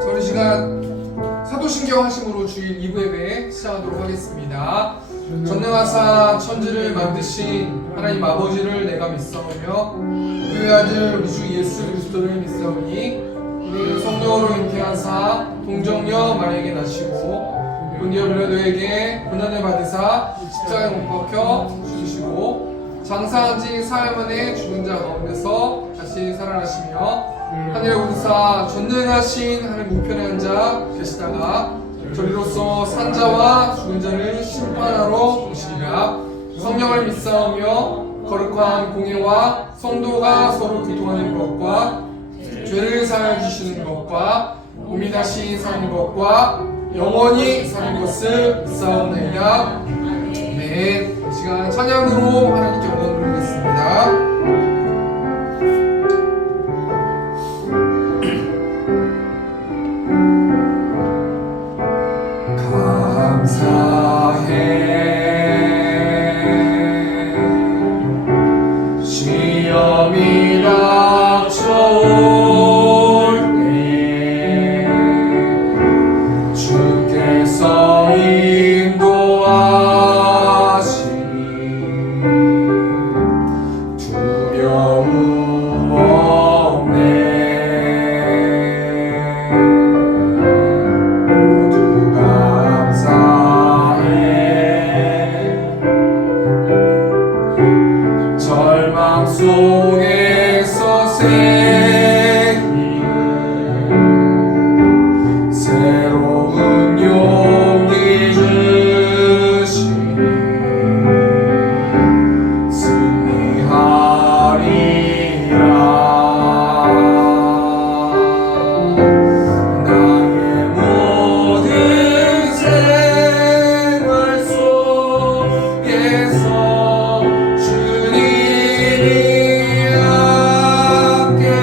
저는 시간 사도신경 하심으로 주일 2부 예배 시작하도록 하겠습니다. 전능하사 천지를 만드신 하나님 아버지를 내가 믿사오며 그의 아들 우리 주 예수 그리스도를 믿사오니 우리를 성령으로 잉태하사 동정녀 마리아에게 나시고 본디오 빌라도에게 고난을 받으사 십자가에 못 박혀 죽으시고 장사한 지 사흘 만에 죽은 자 가운데서 다시 살아나시며 하늘에 오르사 전능하신 하나님 우편에 앉아 계시다가 저리로서 산자와 죽은 자를 심판하러 오시리라. 성령을 믿사오며 거룩한 공예와 성도가 서로 교통하는 것과 죄를 사하여 주시는 것과 몸이 다시 사는 것과 영원히 사는 것을 믿사옵나이다. 네, 이 시간 찬양으로 하나님께 영광을 드리겠습니다. 시험이 닥쳐올 때 주께서 인도하시니 두려움 없네. 모두 감사해. 절망 속에서 새기는 새로운 용기 주시니 승리하리라. 나의 모든 생활 속에서 주님이 함께하시니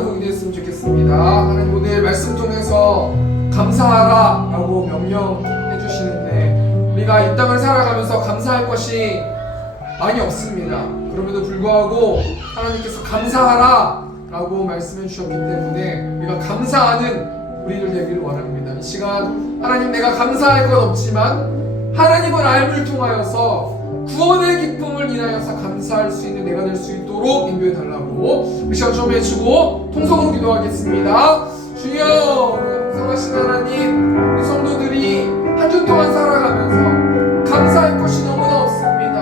나누고 기도했으면 좋겠습니다. 하나님 오늘 말씀 통해서 감사하라 라고 명령해 주시는데 우리가 이 땅을 살아가면서 감사할 것이 많이 없습니다. 그럼에도 불구하고 하나님께서 감사하라 라고 말씀해 주셨기 때문에 우리가 감사하는 우리들 되기를 원합니다. 이 시간 하나님 내가 감사할 것 없지만 하나님을 알을 통하여서 구원의 기쁨을 인하여서 감사할 수 있는 내가 될 수 있도록 인도해 달라고 우리 시간 좀 해주고 통성으로 기도하겠습니다. 주여 성하신 하나님 우리 성도들이 한 주 동안 살아가면서 감사할 것이 너무나 없습니다.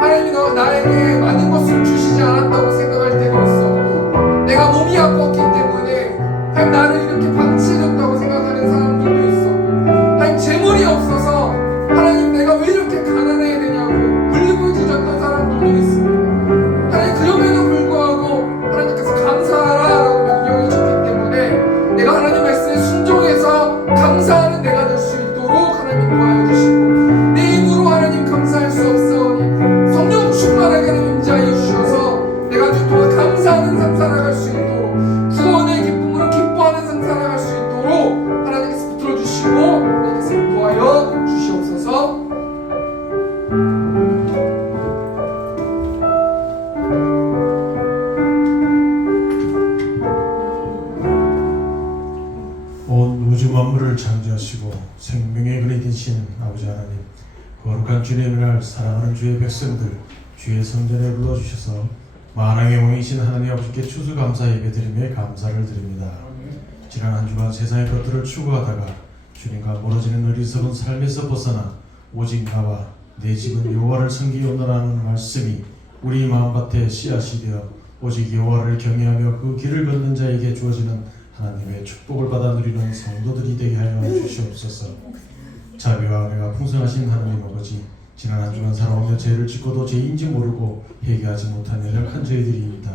하나님이 나에게 많은 것을 주시지 않았다고 생각할 때도 있어. 내가 몸이 아팠기 때문에 하나님 나를 이렇게 방치해줬다고 생각하는 사람들도 있어. 하나님 재물이 없어서 하나님 내가 왜 이렇게 가난해야 되냐고 울부짖었던 사람들도 있습니다. 하나님 그럼에도 불구하고 하나님께서 감사하라라고 명령해 주셨기 때문에 내가 하나님 말씀에 순종해서 감사하는 내가 될 수 있도록 하나님 도와여 주시고 내 입으로 하나님 감사할 수 없사오니 성령 충만하게 하나님 임재하여 주셔서 내가 주 동안 감사하는 삶 살아갈 수 있도록 구원의 기쁨으로 기뻐하는 삶 살아갈 수 있도록 하나님께서 붙들어 주시고 하나님께서 도와여 주시옵소서. 온 우주 만물을 창조하시고 생명의 근이 되신 아버지 하나님, 거룩한 주님의 날 사랑하는 주의 백성들 주의 성전에 불러주셔서 만왕의 왕이신 하나님 아버지께 추수감사 예배드리며 감사를 드립니다. 지난 한 주간 세상의 것들을 추구하다가 주님과 멀어지는 어리석은 삶에서 벗어나 오직 나와 내 집은 여호와를 섬기오너라는 말씀이 우리 마음밭에 씨앗이 되어 오직 여호와를 경외하며 그 길을 걷는 자에게 주어지는 하나님의 축복을 받아 누리는 성도들이 되게 하여 주시옵소서. 자비와 은혜가 풍성하신 하나님 아버지, 지난 한 주간 살아오며 죄를 짓고도 죄인지 모르고 회개하지 못한 연약한 저희들입니다.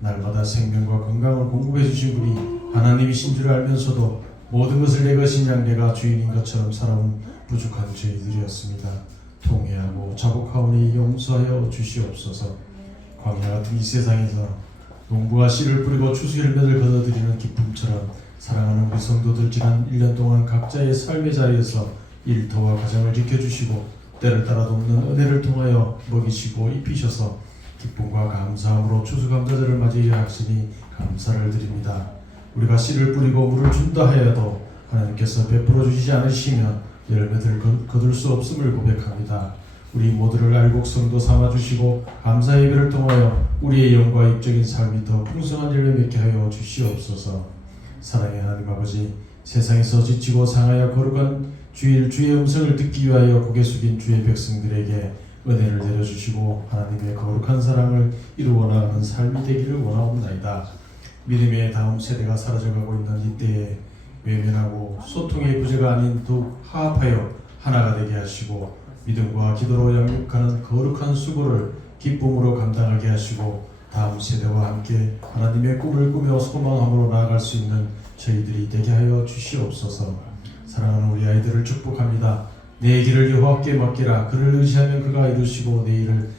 날마다 생명과 건강을 공급해 주신 분이 하나님이신 줄 알면서도 모든 것을 내 것인 양 내가 주인인 것처럼 살아온 부족한 저희들이었습니다. 통회하고 자복하오니 용서하여 주시옵소서. 광야 같은 이 세상에서 농부가 씨를 뿌리고 추수 열매를 거둬들이는 기쁨처럼 사랑하는 우리 성도들 지난 1년 동안 각자의 삶의 자리에서 일터와 가정을 지켜주시고 때를 따라 돕는 은혜를 통하여 먹이시고 입히셔서 기쁨과 감사함으로 추수감사절을 맞이하여 하시니 감사를 드립니다. 우리가 씨를 뿌리고 물을 준다 하여도 하나님께서 베풀어 주시지 않으시면 열매를 거둘 수 없음을 고백합니다. 우리 모두를 알곡 성도 삼아주시고 감사 예배를 통하여 우리의 영과 입적인 삶이 더 풍성한 열매 맺게 하여 주시옵소서. 사랑의 하나님 아버지, 세상에서 지치고 상하여 거룩한 주일 주의 음성을 듣기 위하여 고개 숙인 주의 백성들에게 은혜를 내려주시고 하나님의 거룩한 사랑을 이루어 나가는 삶이 되기를 원하옵나이다. 믿음의 다음 세대가 사라져가고 있는 이때에 외면하고 소통의 부재가 아닌 더욱 화합하여 하나가 되게 하시고 믿음과 기도로 양육하는 거룩한 수고를 기쁨으로 감당하게 하시고 다음 세대와 함께 하나님의 꿈을 꾸며 소망함으로 나아갈 수 있는 저희들이 되게 하여 주시옵소서. 사랑하는 우리 아이들을 축복합니다. 내 길을 여호와께 맡기라. 그를 의지하면 그가 이루시고 내 일을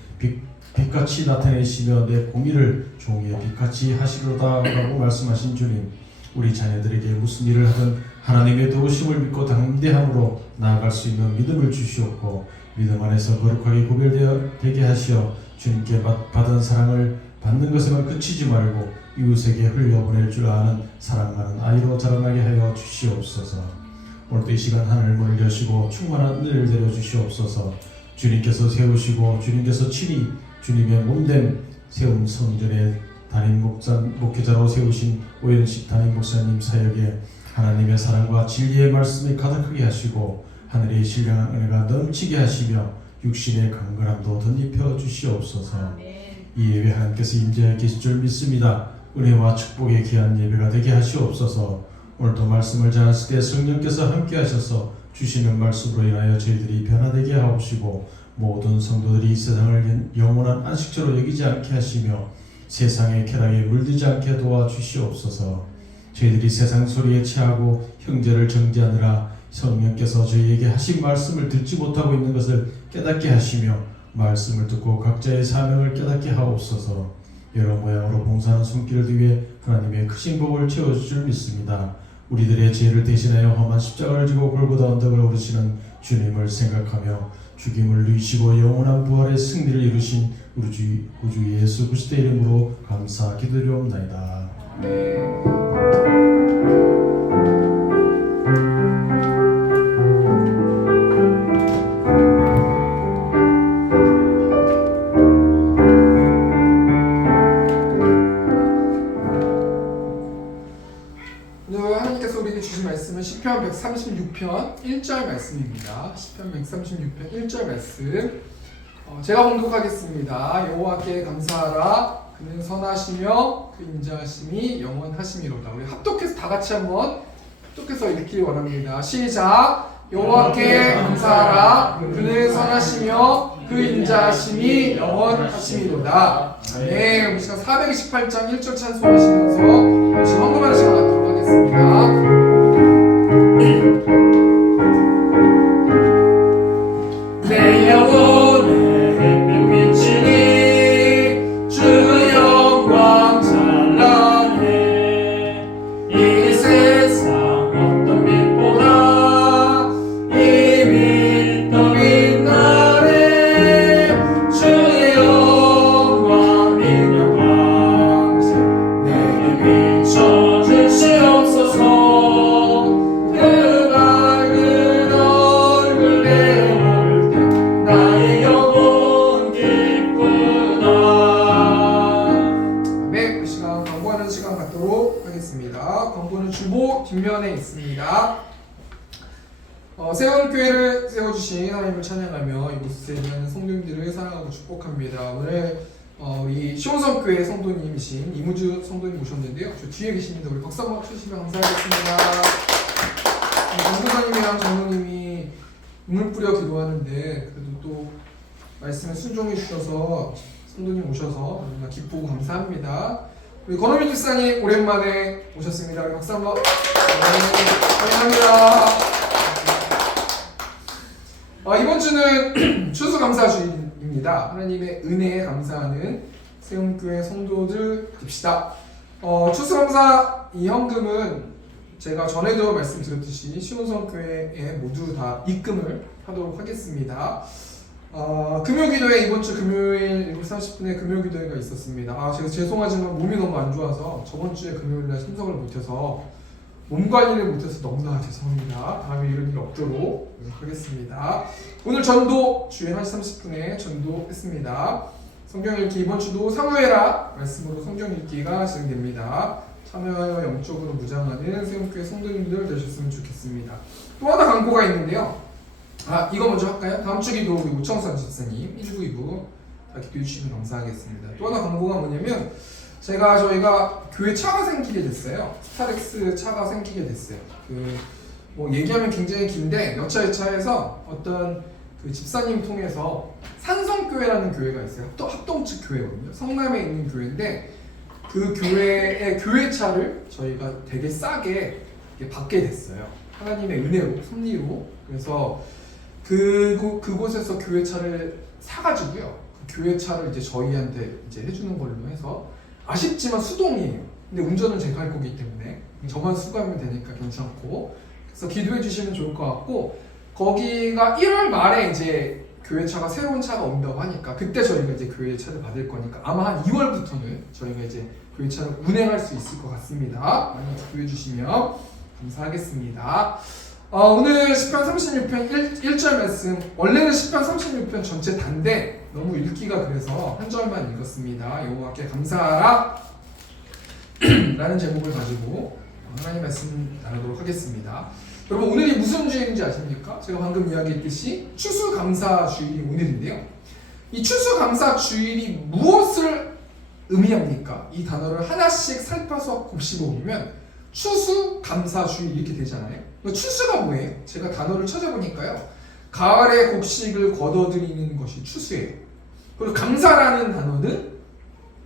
빛같이 나타내시며 내 공의를 종이에 빛같이 하시로다 라고 말씀하신 주님, 우리 자녀들에게 무슨 일을 하든 하나님의 도우심을 믿고 담대함으로 나아갈 수 있는 믿음을 주시옵고 믿음 안에서 거룩하게 구별되게 하시어 주님께 받은 사랑을 받는 것에만 그치지 말고 이웃에게 흘려보낼 줄 아는 사랑 많은 아이로 자라나게 하여 주시옵소서. 오늘도 이 시간 하늘 문을 여시고 충만한 은혜를 내려주시옵소서. 주님께서 세우시고 주님께서 친히 주님의 몸된 세운 성전의 담임 목회자로 세우신 오현식 담임 목사님 사역에 하나님의 사랑과 진리의 말씀이 가득하게 하시고 하늘의 신령한 은혜가 넘치게 하시며 육신의 강건함도 덧입혀 주시옵소서. 이 예배 하나님께서 임재하여 계실 줄 믿습니다. 은혜와 축복의 귀한 예배가 되게 하시옵소서. 오늘도 말씀을 전하실 때 성령께서 함께 하셔서 주시는 말씀으로 인하여 저희들이 변화되게 하옵시고 모든 성도들이 이 세상을 영원한 안식처로 여기지 않게 하시며 세상의 쾌락에 물들지 않게 도와주시옵소서. 저희들이 세상 소리에 취하고 형제를 정죄하느라 성령께서 저희에게 하신 말씀을 듣지 못하고 있는 것을 깨닫게 하시며 말씀을 듣고 각자의 사명을 깨닫게 하옵소서. 여러 모양으로 봉사하는 손길을 위해 하나님의 크신 복을 채워줄 줄 믿습니다. 우리들의 죄를 대신하여 험한 십자가를 지고 골고다 언덕을 오르시는 주님을 생각하며 죽임을 누이시고 영원한 부활의 승리를 이루신 우리 주 구주 예수 그리스도의 이름으로 감사 기도드리옵나이다. 오늘 하나님께서 우리에게 주신 말씀은 시편 136편 1절 말씀입니다. 시편 136편 1절 말씀 제가 봉독하겠습니다. 여호와께 감사하라. 그는 선하시며 그 인자하심이 영원하심이로다. 우리 합독해서 다 같이 한번 합독해서 읽기 원합니다. 시작. 여호와께 감사하라. 그는 선하시며 그 인자하심이 영원하심이로다. 네, 우리 시간 428장 1절 찬송하시면서 다시 헌금하는 시간 갖도록 하겠습니다. 내 영혼에 햇빛 비치니 주 영광 찬란해. 이 세상 어떤 빛보다 이미 더 빛나네. 주의 영광 인력 광채 내게 비춰주시옵소서. 그 밝은 얼굴 내올 때 나의 영혼 기쁘다. 네, 그 시간 광고하는 시간 갖도록 하겠습니다. 광고는 주보 뒷면에 있습니다. 세원교회를 세워주신 하나님을 찬양하며 이곳에 있는 성도님들을 사랑하고 축복합니다. 오늘 우리 시온성교회 성도님이신 이무주 성도님 모셨는데요. 저 뒤에 계십니다. 우리 박수 한번 쳐주시면 감사하겠습니다. 전도사님이랑 장로님이 눈물 뿌려 기도하는데 그래도 또 말씀에 순종해 주셔서 성도님 오셔서 너무나 기쁘고 감사합니다. 우리 권호민 집사님 오랜만에 오셨습니다. 우리 박수 한번. 네, 환영합니다. 이번 주는 추수감사주일입니다. 하나님의 은혜에 감사하는 세움교회 성도들 됩시다. 추수감사 이 현금은 제가 전에도 말씀드렸듯이 시온성교회에 모두 다 입금을 하도록 하겠습니다. 금요기도회 이번 주 금요일 7시 30분에 금요기도회가 있었습니다. 제가 죄송하지만 몸이 너무 안 좋아서 저번 주에 금요일날 참석을 못해서 몸 관리를 못해서 너무나 죄송합니다. 다음에 이런 일 없도록 하겠습니다. 오늘 전도 주일 1시 30분에 전도했습니다. 성경 읽기 이번 주도 사무엘하 말씀으로 성경 읽기가 진행됩니다. 참여하여 영적으로 무장하는 세움교회 성도님들 되셨으면 좋겠습니다. 또 하나 광고가 있는데요. 이거 먼저 할까요? 다음 주 기도 우리 우청선 집사님 1부, 2부 다 기도해 주시면 감사하겠습니다. 또 하나 광고가 뭐냐면 저희가 교회 차가 생기게 됐어요. 스타렉스 차가 생기게 됐어요. 얘기하면 굉장히 긴데 여차여차해서 어떤 그 집사님 통해서 산성교회라는 교회가 있어요. 합동측 교회거든요. 성남에 있는 교회인데 그 교회의 교회차를 저희가 되게 싸게 받게 됐어요. 하나님의 은혜로, 섭리로. 그래서 그곳에서 교회차를 사가지고요. 그 교회차를 이제 저희한테 이제 해주는 걸로 해서 아쉽지만 수동이에요. 근데 운전은 제가 할 거기 때문에 저만 수고하면 되니까 괜찮고. 그래서 기도해 주시면 좋을 것 같고 거기가 1월 말에 이제 교회차가 새로운 차가 온다고 하니까 그때 저희가 이제 교회차를 받을 거니까 아마 한 2월부터는 저희가 이제 교회차를 운행할 수 있을 것 같습니다. 많이 기도해 주시면 감사하겠습니다. 오늘 시편 36편 1절 말씀 원래는 시편 36편 전체 단데 너무 읽기가 그래서 한 절만 읽었습니다. 여호와께 감사하라 라는 제목을 가지고 하나님 말씀 나누도록 하겠습니다. 여러분 오늘이 무슨 주일인지 아십니까? 제가 방금 이야기했듯이 추수감사주일이 오늘인데요. 이 추수감사주일이 무엇을 의미합니까? 이 단어를 하나씩 살펴서 곱씹어보면 추수감사주일 이렇게 되잖아요. 추수가 뭐예요? 제가 단어를 찾아보니까요. 가을의 곡식을 거둬들이는 것이 추수예요. 그리고 감사라는 단어는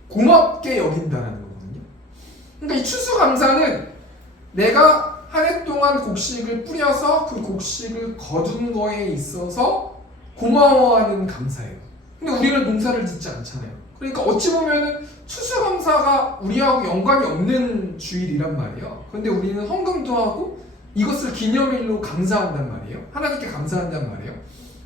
고맙게 여긴다라는 거거든요. 그러니까 이 추수감사는 내가 한 해 동안 곡식을 뿌려서 그 곡식을 거둔 거에 있어서 고마워하는 감사예요. 근데 우리는 농사를 짓지 않잖아요. 그러니까 어찌 보면은 추수감사가 우리하고 연관이 없는 주일이란 말이에요. 그런데 우리는 헌금도 하고 이것을 기념일로 감사한단 말이에요. 하나님께 감사한단 말이에요.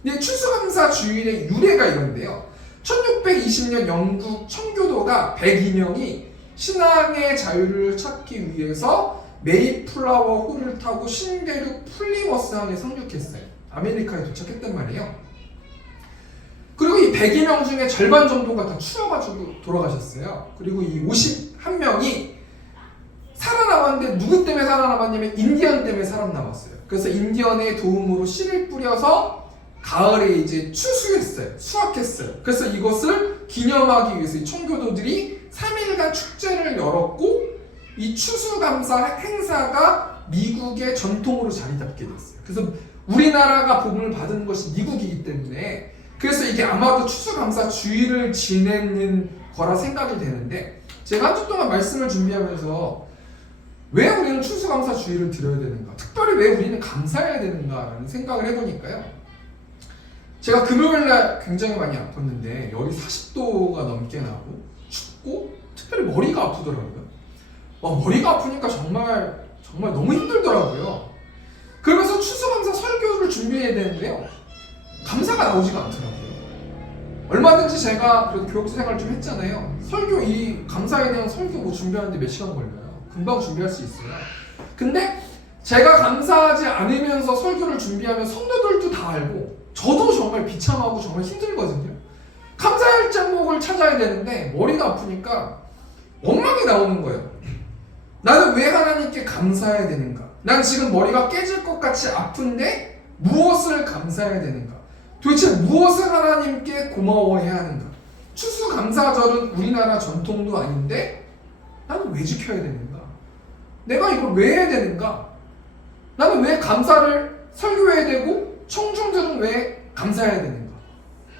근데 추수감사 주일의 유래가 이런데요. 1620년 영국 청교도가 102명이 신앙의 자유를 찾기 위해서 메이플라워 호를 타고 신대륙 플리머스 항에 상륙했어요. 아메리카에 도착했단 말이에요. 그리고 이 102명 중에 절반 정도가 다 추워가지고 돌아가셨어요. 그리고 이 51명이 살아남았는데 누구 때문에 살아남았냐면 인디언 때문에 살아남았어요. 그래서 인디언의 도움으로 씨를 뿌려서 가을에 이제 추수했어요. 수확했어요. 그래서 이것을 기념하기 위해서 이 청교도들이 3일간 축제를 열었고 이 추수감사 행사가 미국의 전통으로 자리 잡게 됐어요. 그래서 우리나라가 복음을 받은 것이 미국이기 때문에 그래서 이게 아마도 추수감사 주일을 지내는 거라 생각이 되는데 제가 한 주 동안 말씀을 준비하면서 왜 우리는 추수감사 주일을 드려야 되는가? 특별히 왜 우리는 감사해야 되는가라는 생각을 해보니까요. 제가 금요일날 굉장히 많이 아팠는데 열이 40도가 넘게 나고 춥고 특별히 머리가 아프더라고요. 머리가 아프니까 정말 너무 힘들더라고요. 그러면서 추수감사 설교를 준비해야 되는데요. 감사가 나오지가 않더라고요. 얼마든지 제가 그래도 교육자 생활 좀 했잖아요. 설교 이 감사에 대한 설교 준비하는데 몇 시간 걸려요. 금방 준비할 수 있어요. 근데 제가 감사하지 않으면서 설교를 준비하면 성도들도 다 알고 저도 정말 비참하고 정말 힘들거든요. 감사할 제목을 찾아야 되는데 머리가 아프니까 엉망이 나오는 거예요. 나는 왜 하나님께 감사해야 되는가? 난 지금 머리가 깨질 것 같이 아픈데 무엇을 감사해야 되는가? 도대체 무엇을 하나님께 고마워해야 하는가? 추수감사절은 우리나라 전통도 아닌데 나는 왜 지켜야 되는가? 내가 이걸 왜 해야 되는가? 나는 왜 감사를 설교해야 되고 청중들은 왜 감사해야 되는가?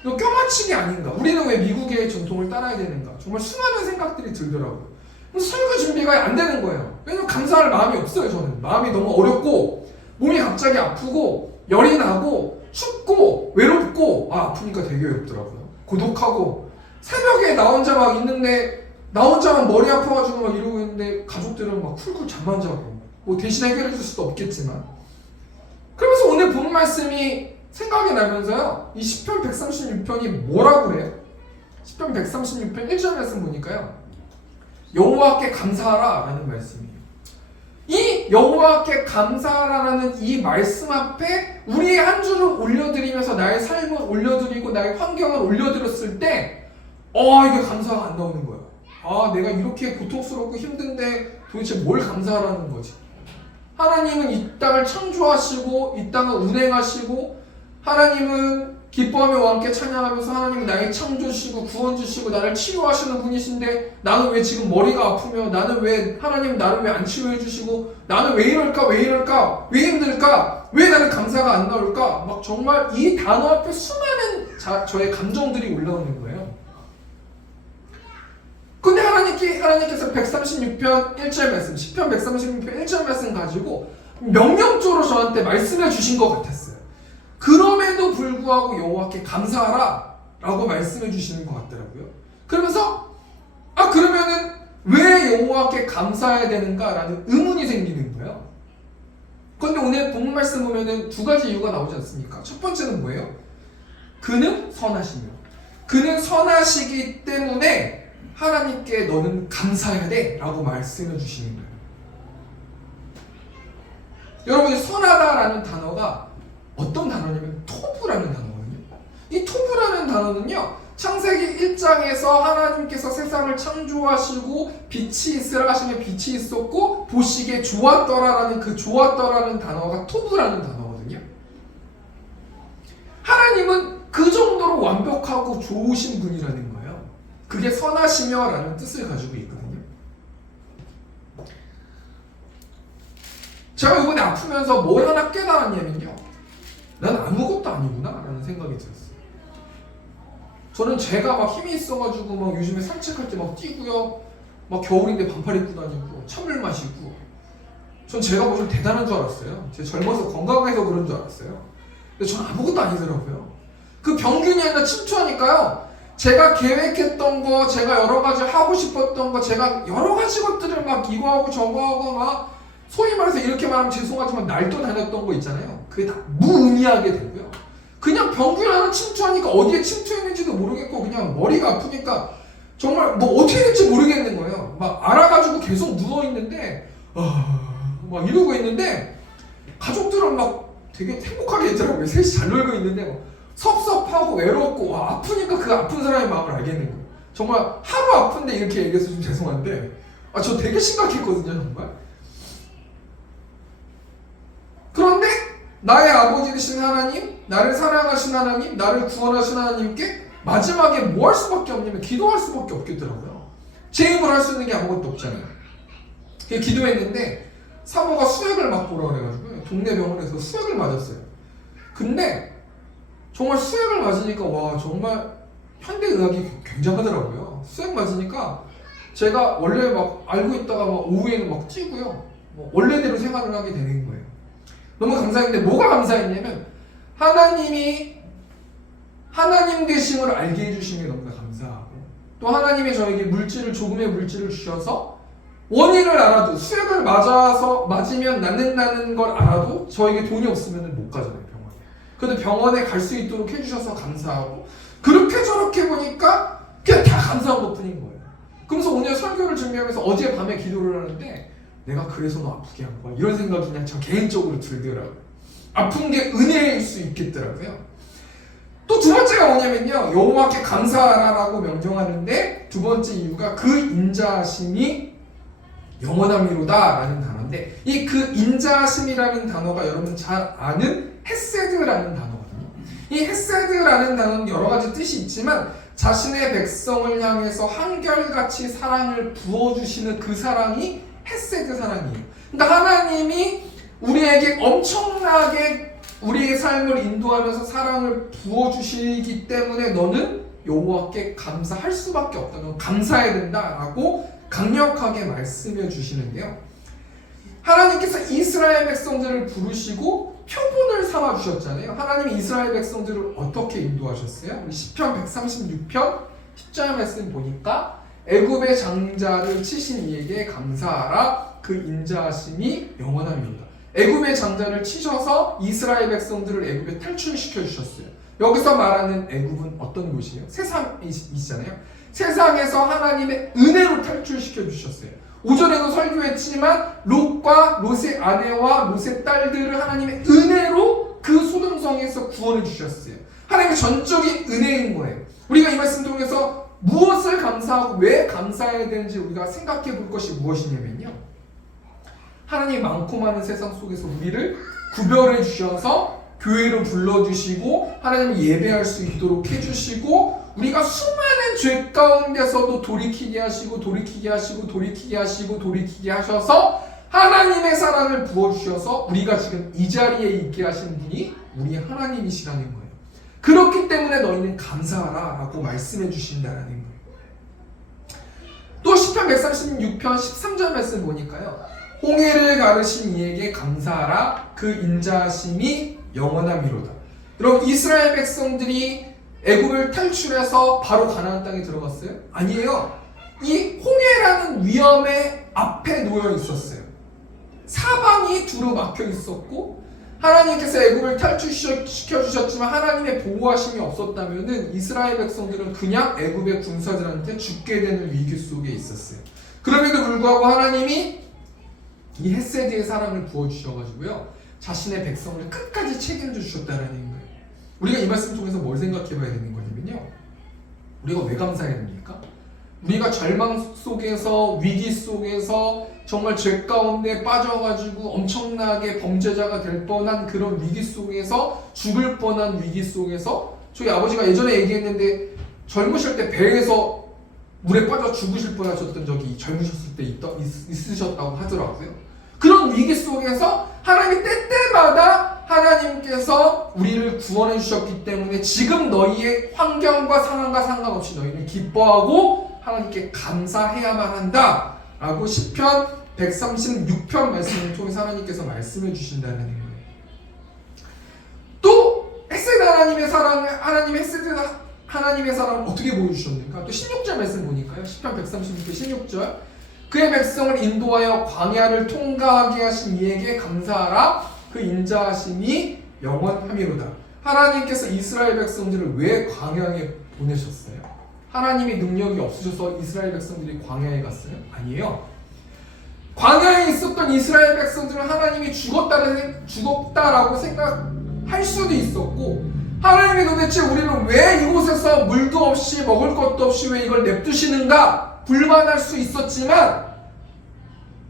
이거 껴맞추기 아닌가? 우리는 왜 미국의 전통을 따라야 되는가? 정말 수많은 생각들이 들더라고요. 그래서 설교 준비가 안 되는 거예요. 왜냐면 감사할 마음이 없어요. 저는 마음이 너무 어렵고 몸이 갑자기 아프고 열이 나고 춥고 외롭고 아프니까 되게 외롭더라고요. 고독하고 새벽에 나 혼자 막 있는데 나 혼자만 머리 아파가지고 막 이러고 있는데 가족들은 막 쿨쿨 잠만 자고 뭐 대신 해결해 줄 수도 없겠지만 그러면서 오늘 본 말씀이 생각이 나면서요. 이 시편 136편이 뭐라고 그래요? 시편 136편 1절 말씀 보니까요. 여호와께 감사하라 라는 말씀이에요. 이 여호와께 감사하라는 이 말씀 앞에 우리의 한 주를 올려드리면서 나의 삶을 올려드리고 나의 환경을 올려드렸을 때 이게 감사가 안 나오는 거야. 내가 이렇게 고통스럽고 힘든데 도대체 뭘 감사하라는 거지? 하나님은 이 땅을 창조하시고 이 땅을 운행하시고 하나님은 기뻐하며 함께 찬양하면서 하나님은 나의 창조주시고 구원주시고 나를 치유하시는 분이신데 나는 왜 지금 머리가 아프며 나는 왜 하나님 나를 왜 안 치유해 주시고 나는 왜 이럴까 왜 힘들까 왜 나는 감사가 안 나올까 막 정말 이 단어 앞에 수많은 저의 감정들이 올라오는 거예요. 근데 하나님께서 136편 1절 말씀 10편 136편 1절 말씀 가지고 명령적으로 저한테 말씀해 주신 것 같았어요. 그럼에도 불구하고 여호와께 감사하라 라고 말씀해 주시는 것 같더라고요. 그러면서 그러면은 왜 여호와께 감사해야 되는가 라는 의문이 생기는 거예요. 그런데 오늘 본문 말씀 보면은 두 가지 이유가 나오지 않습니까? 첫 번째는 뭐예요? 그는 선하시며 그는 선하시기 때문에 하나님께 너는 감사해야 돼 라고 말씀해 주시는 거예요. 여러분이 선하다라는 단어가 어떤 단어냐면 토부라는 단어거든요. 이 토부라는 단어는요. 창세기 1장에서 하나님께서 세상을 창조하시고 빛이 있으라 하시면 빛이 있었고 보시기에 좋았더라라는 그 좋았더라는 단어가 토부라는 단어거든요. 하나님은 그 정도로 완벽하고 좋으신 분이라는 거예요. 그게 선하시며 라는 뜻을 가지고 있거든요. 제가 이번에 아프면서 뭘 하나 깨달았냐면요. 난 아무것도 아니구나 라는 생각이 들었어요. 저는 제가 막 힘이 있어가지고 막 요즘에 산책할 때 막 뛰고요. 막 겨울인데 반팔 입고 다니고 찬물 마시고 전 제가 뭐 좀 대단한 줄 알았어요. 제가 젊어서 건강해서 그런 줄 알았어요. 근데 저는 아무것도 아니더라고요. 그 병균이 하나 침투하니까요. 제가 계획했던 거, 제가 여러 가지 하고 싶었던 거, 제가 여러 가지 것들을 막 이거 하고 저거 하고 막 소위 말해서 이렇게 말하면 죄송하지만 날도 다녔던 거 있잖아요. 그게 다 무의미하게 되고요. 그냥 병균 하나 침투하니까 어디에 침투했는지도 모르겠고 그냥 머리가 아프니까 정말 뭐 어떻게 될지 모르겠는 거예요. 막 알아가지고 계속 누워있는데 막 이러고 있는데 가족들은 막 되게 행복하게 있더라고요. 셋이 잘 놀고 있는데 막 섭섭하고 외롭고 와, 아프니까 그 아픈 사람의 마음을 알겠는 거예요. 정말 하루 아픈데 이렇게 얘기해서 좀 죄송한데 저 되게 심각했거든요 정말. 그런데 나의 아버지 되신 하나님, 나를 사랑하신 하나님, 나를 구원하신 하나님께 마지막에 뭐 할 수밖에 없냐면 기도할 수밖에 없겠더라고요. 제 힘으로 할 수 있는 게 아무것도 없잖아요. 기도했는데 사모가 수액을 맞보라 그래가지고 동네 병원에서 수액을 맞았어요. 근데 정말 수액을 맞으니까 와 정말 현대의학이 굉장하더라고요. 수액 맞으니까 제가 원래 막 알고 있다가 막 오후에는 막 찌고요. 뭐 원래대로 생활을 하게 되는 거예요. 너무 감사했는데 뭐가 감사했냐면 하나님이 하나님 되심을 알게 해주신 게 너무나 감사하고 또 하나님이 저에게 조금의 물질을 주셔서 원인을 알아도 수액을 맞으면 낫는다는 걸 알아도 저에게 돈이 없으면 못 가잖아요 병원에. 그래도 병원에 갈 수 있도록 해주셔서 감사하고 그렇게 저렇게 보니까 그냥 다 감사한 것뿐인 거예요. 그래서 오늘 설교를 준비하면서 어제 밤에 기도를 하는데 내가 그래서 너 아프게 한 거야 이런 생각이 그냥 저 개인적으로 들더라고요. 아픈 게 은혜일 수 있겠더라고요. 또 두 번째가 뭐냐면요 여호와께 감사하라라고 명령하는데 두 번째 이유가 그 인자하심이 영원함이로다 라는 단어인데 이 그 인자하심이라는 단어가 여러분 잘 아는 헤세드라는 단어거든요. 이 헤세드라는 단어는 여러 가지 뜻이 있지만 자신의 백성을 향해서 한결같이 사랑을 부어주시는 그 사랑이 헤세드 사랑이에요. 그러니까 하나님이 우리에게 엄청나게 우리의 삶을 인도하면서 사랑을 부어주시기 때문에 너는 여호와께 감사할 수밖에 없다. 넌 감사해야 된다라고 강력하게 말씀해 주시는데요. 하나님께서 이스라엘 백성들을 부르시고 표본을 삼아 주셨잖아요. 하나님이 이스라엘 백성들을 어떻게 인도하셨어요? 우리 시편 136편 10절 말씀 보니까 애굽의 장자를 치신 이에게 감사하라 그 인자하심이 영원함이로다. 애굽의 장자를 치셔서 이스라엘 백성들을 애굽에 탈출시켜 주셨어요. 여기서 말하는 애굽은 어떤 곳이에요? 세상이잖아요. 세상에서 하나님의 은혜로 탈출시켜 주셨어요. 오전에도 설교했지만 롯과 롯의 아내와 롯의 딸들을 하나님의 은혜로 그 소돔성에서 구원해 주셨어요. 하나님의 전적인 은혜인 거예요. 우리가 이 말씀 통해서 무엇을 감사하고 왜 감사해야 되는지 우리가 생각해 볼 것이 무엇이냐면요. 하나님 많고 많은 세상 속에서 우리를 구별해 주셔서 교회로 불러주시고 하나님을 예배할 수 있도록 해주시고 우리가 수많은 죄 가운데서도 돌이키게 하시고 하셔서 하나님의 사랑을 부어주셔서 우리가 지금 이 자리에 있게 하신 분이 우리 하나님이시라는 거예요. 그렇기 때문에 너희는 감사하라 라고 말씀해 주신다는 거예요. 또 시편 136편 13절 말씀 보니까요. 홍해를 가르신 이에게 감사하라 그 인자하심이 영원함이로다. 여러분 이스라엘 백성들이 애굽을 탈출해서 바로 가나안 땅에 들어갔어요? 아니에요. 이 홍해라는 위험의 앞에 놓여 있었어요. 사방이 두루 막혀 있었고 하나님께서 애굽을 탈출시켜 주셨지만 하나님의 보호하심이 없었다면은 이스라엘 백성들은 그냥 애굽의 군사들한테 죽게 되는 위기 속에 있었어요. 그럼에도 불구하고 하나님이 이 헤세드의 사랑을 부어주셔가지고요 자신의 백성을 끝까지 책임져 주셨다는 거예요. 우리가 이 말씀 통해서 뭘 생각해 봐야 되는 거냐면요 우리가 왜 감사해야 됩니까? 우리가 절망 속에서 위기 속에서 정말 죄 가운데 빠져가지고 엄청나게 범죄자가 될 뻔한 그런 위기 속에서 죽을 뻔한 위기 속에서 저희 아버지가 예전에 얘기했는데 젊으실 때 배에서 물에 빠져 죽으실 뻔하셨던 적이 젊으셨을 때 있으셨다고 하더라고요. 그런 위기 속에서 하나님이 때때마다 하나님께서 우리를 구원해 주셨기 때문에 지금 너희의 환경과 상황과 상관없이 너희는 기뻐하고 하나님께 감사해야만 한다 라고 시편 136편 말씀을 통해서 하나님께서 말씀해 주신다는 거예요. 또 헤세드 하나님의 사랑을 하나님의 헤세드 하나님의 사랑을 어떻게 보여주셨는가? 또 16절 말씀 보니까요. 시편 136편 16절. 그의 백성을 인도하여 광야를 통과하게 하신 이에게 감사하라. 그 인자하심이 영원함이로다. 하나님께서 이스라엘 백성들을 왜 광야에 보내셨어요? 하나님의 능력이 없으셔서 이스라엘 백성들이 광야에 갔어요? 아니에요. 광야에 있었던 이스라엘 백성들은 하나님이 죽었다라고 생각할 수도 있었고, 하나님이 도대체 우리는 왜 이곳에서 물도 없이 먹을 것도 없이 왜 이걸 냅두시는가 불만할 수 있었지만,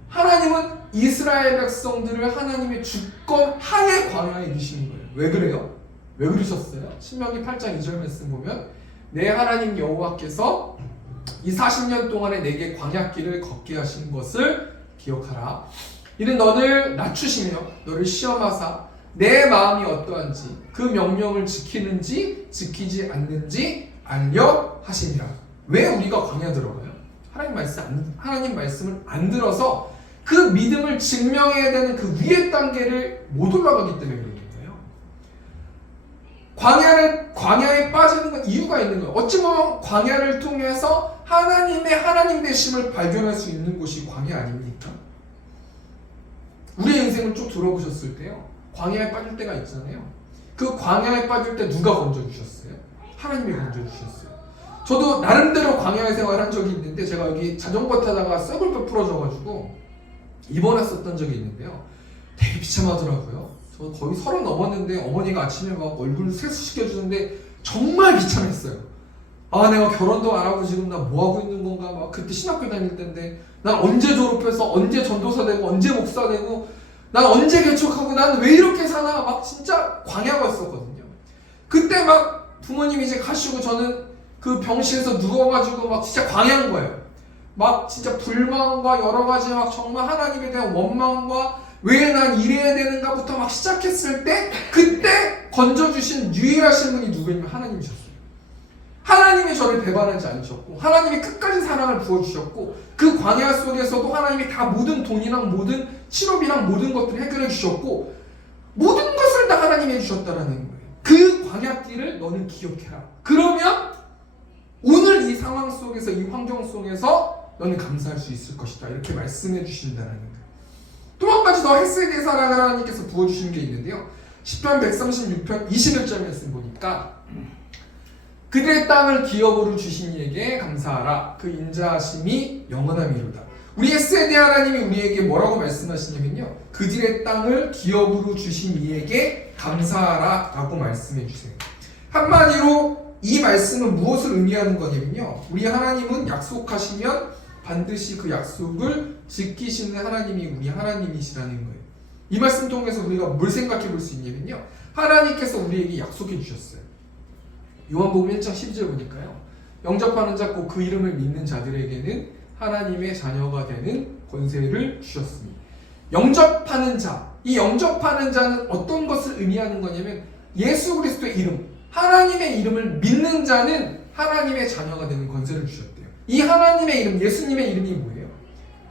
하나님은 이스라엘 백성들을 하나님의 주권 하에 광야에 넣으시는 거예요. 왜 그래요? 왜 그러셨어요? 신명기 8장 2절 말씀 보면 내 하나님 여호와께서 이 40년 동안에 내게 광야길을 걷게 하신 것을 기억하라. 이는 너를 낮추시며 너를 시험하사 내 마음이 어떠한지 그 명령을 지키는지 지키지 않는지 알려 하시니라. 왜 우리가 광야 들어가요? 하나님 말씀을 안 들어서 그 믿음을 증명해야 되는 그 위의 단계를 못 올라가기 때문에 그런 거예요. 광야에 빠지는 건 이유가 있는 거예요. 어찌 보면 광야를 통해서 하나님의 하나님 되심을 발견할 수 있는 곳이 광야 아닙니까? 우리의 인생을 쭉 들어보셨을 때요, 광야에 빠질 때가 있잖아요. 그 광야에 빠질 때 누가 건져주셨어요? 하나님이 건져주셨어요. 저도 나름대로 광야의 생활을 한 적이 있는데, 제가 여기 자전거 타다가 썩을 뼈 부러져가지고 입원했었던 적이 있는데요. 되게 비참하더라고요. 저 거의 30 넘었는데 어머니가 아침에 막 얼굴 세수시켜주는데 정말 비참했어요. 아, 내가 결혼도 안 하고 지금 나 뭐 하고 있는 건가? 막 그때 신학교 다닐 때인데 난 언제 졸업해서 언제 전도사 되고 언제 목사 되고 난 언제 개척하고 난 왜 이렇게 사나? 막 진짜 광야가 있었거든요. 그때 막 부모님이 이제 가시고 저는 그 병실에서 누워가지고 막 진짜 광야인 거예요. 막 진짜 불만과 여러 가지 막 정말 하나님에 대한 원망과 왜 난 이래야 되는가부터 막 시작했을 때, 그때 건져주신 유일하신 분이 누구냐면 하나님이셨어요. 하나님이 저를 배반하지 않으셨고, 하나님이 끝까지 사랑을 부어주셨고, 그 광야 속에서도 하나님이 다 모든 돈이랑 모든 실업이랑 모든 것들을 해결해 주셨고, 모든 것을 다 하나님이 해주셨다라는 거예요. 그 광야길을 너는 기억해라. 그러면 오늘 이 상황 속에서, 이 환경 속에서 너는 감사할 수 있을 것이다. 이렇게 말씀해 주신다는 거예요. 또 한 가지 더 헷세게 사랑을 하나님께서 부어주신 게 있는데요. 시편 136편 21절 말씀 보니까 그들의 땅을 기업으로 주신 이에게 감사하라. 그 인자하심이 영원함이로다. 우리의 세대 하나님이 우리에게 뭐라고 말씀하시냐면요, 그들의 땅을 기업으로 주신 이에게 감사하라 라고 말씀해 주세요. 한마디로 이 말씀은 무엇을 의미하는 거냐면요, 우리 하나님은 약속하시면 반드시 그 약속을 지키시는 하나님이 우리 하나님이시라는 거예요. 이 말씀 통해서 우리가 뭘 생각해 볼 수 있냐면요, 하나님께서 우리에게 약속해 주셨어요. 요한복음 1장 12절 보니까요, 영접하는 자 곧 그 이름을 믿는 자들에게는 하나님의 자녀가 되는 권세를 주셨습니다. 영접하는 자, 이 영접하는 자는 어떤 것을 의미하는 거냐면 예수 그리스도의 이름, 하나님의 이름을 믿는 자는 하나님의 자녀가 되는 권세를 주셨대요. 이 하나님의 이름, 예수님의 이름이 뭐예요?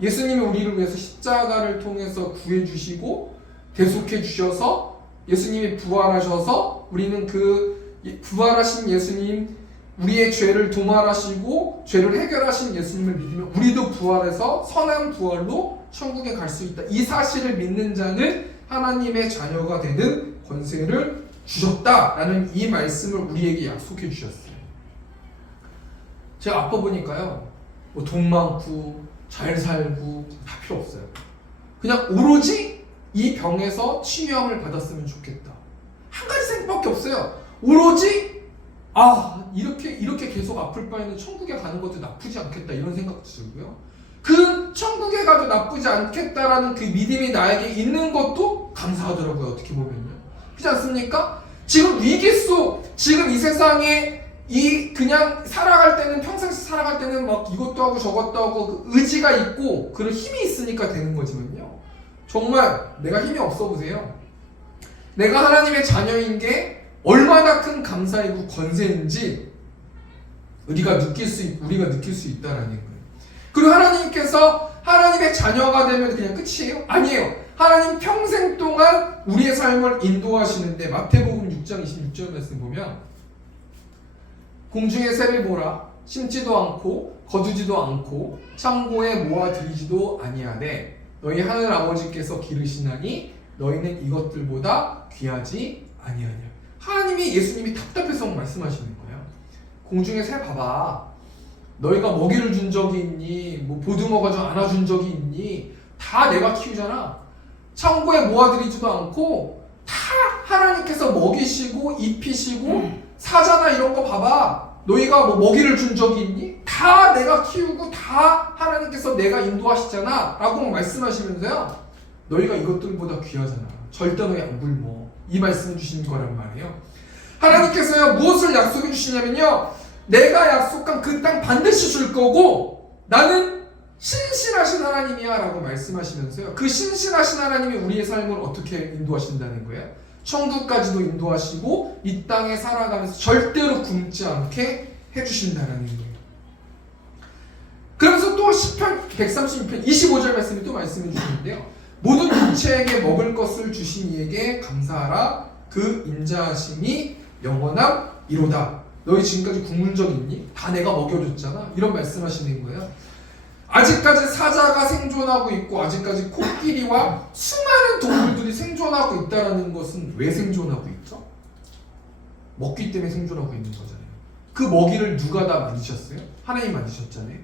예수님이 우리를 위해서 십자가를 통해서 구해주시고 대속해 주셔서 예수님이 부활하셔서 우리는 그 부활하신 예수님, 우리의 죄를 도말하시고 죄를 해결하신 예수님을 믿으면 우리도 부활해서 선한 부활로 천국에 갈 수 있다. 이 사실을 믿는 자는 하나님의 자녀가 되는 권세를 주셨다라는 이 말씀을 우리에게 약속해 주셨어요. 제가 아파 보니까요, 뭐 돈 많고 잘 살고 다 필요 없어요. 그냥 오로지 이 병에서 치유함을 받았으면 좋겠다. 한 가지 생각밖에 없어요. 오로지 이렇게 계속 아플 바에는 천국에 가는 것도 나쁘지 않겠다, 이런 생각도 들고요. 그 천국에 가도 나쁘지 않겠다라는 그 믿음이 나에게 있는 것도 감사하더라고요. 어떻게 보면요. 그렇지 않습니까? 지금 위기 속, 지금 이 세상에 그냥 살아갈 때는, 평생 살아갈 때는 막 이것도 하고 저것도 하고 그 의지가 있고 그런 힘이 있으니까 되는 거지만요, 정말 내가 힘이 없어 보세요. 내가 하나님의 자녀인 게 얼마나 큰 감사이고 권세인지 우리가 느낄 수 있다라는 거예요. 그리고 하나님께서 하나님의 자녀가 되면 그냥 끝이에요? 아니에요. 하나님 평생 동안 우리의 삶을 인도하시는데, 마태복음 6장 26절 말씀 보면 공중의 새를 보라. 심지도 않고 거두지도 않고 창고에 모아들이지도 아니하되 너희 하늘 아버지께서 기르시나니 너희는 이것들보다 귀하지 아니하냐. 하나님이 예수님이 답답해서 말씀하시는 거예요. 공중의 새 봐봐. 너희가 먹이를 준 적이 있니? 뭐 보드모가 좀 안아준 적이 있니? 다 내가 키우잖아. 창고에 모아들이지도 않고 다 하나님께서 먹이시고 입히시고 사자나 이런 거 봐봐. 너희가 뭐 먹이를 준 적이 있니? 다 내가 키우고 다 하나님께서 내가 인도하시잖아 라고 말씀하시면서요, 너희가 이것들보다 귀하잖아. 절대 너희 안 굶어. 이 말씀을 주신 거란 말이에요. 하나님께서요 무엇을 약속해 주시냐면요, 내가 약속한 그 땅 반드시 줄 거고 나는 신실하신 하나님이야 라고 말씀하시면서요, 그 신실하신 하나님이 우리의 삶을 어떻게 인도하신다는 거예요? 천국까지도 인도하시고 이 땅에 살아가면서 절대로 굶지 않게 해주신다는 거예요. 그러면서 또 시편 136편 25절 말씀이 또 말씀해 주시는데요, 모든 육체에게 먹을 것을 주신 이에게 감사하라. 그 인자하심이 영원함이로다. 너희 지금까지 굶은 적 있니? 다 내가 먹여줬잖아. 이런 말씀하시는 거예요. 아직까지 사자가 생존하고 있고 아직까지 코끼리와 수많은 동물들이 생존하고 있다는 것은 왜 생존하고 있죠? 먹기 때문에 생존하고 있는 거잖아요. 그 먹이를 누가 다 만드셨어요? 하나님 만드셨잖아요.